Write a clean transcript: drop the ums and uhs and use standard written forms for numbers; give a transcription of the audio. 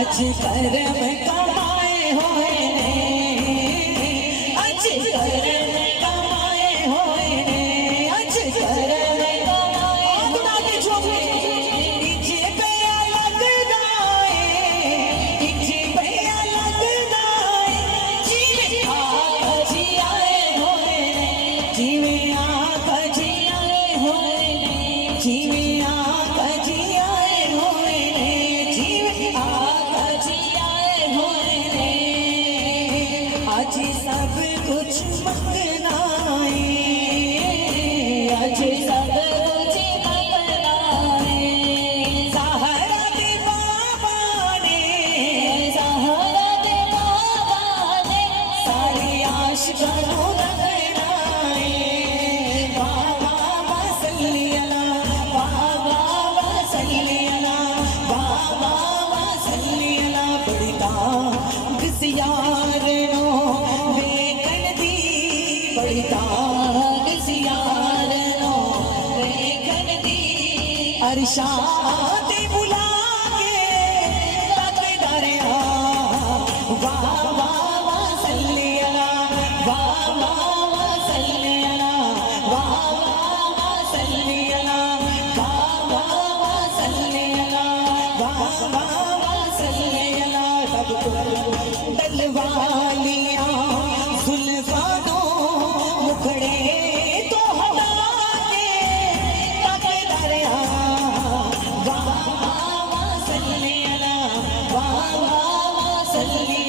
अज करम कमाए होए ने, अज करम कमाए होए ने, अज करम कमाए होए ने। इजे पिया लगदा है, इजे पिया लगदा है, जिवें आका जी आए होए ने, जिवें आका जी आए होए ने, जिवें आका जी आए होए ने, जिवें आका जी आए होए ने। आज सब कुछ मंगना है, आज सब कुछ मंगना है। सहारा दे बाबा ने, सहारा दे बाबा ने, सारी आशिकां नूं रखना है। बाबा वसल्ली अला, बाबा वसल्ली अला, बाबा वसल्ली अला। बड़ी तांग यार नो वेखण दी, बड़ी तांग यार नो वेखण दी। अरशां ते बुला के तकदा रहा, वाह वाह वसल्ली अला, वाह वाह वसल्ली अला, वाह वाह वसल्ली अला, वाह वाह वसल्ली अला, वाह वाह वसल्ली अला। तब तलवालियां जुल्फां दो मुखड़े तो हटा के तकदा रहा, वाह वाह वसल्ली अला, वाह वाह वसल्ली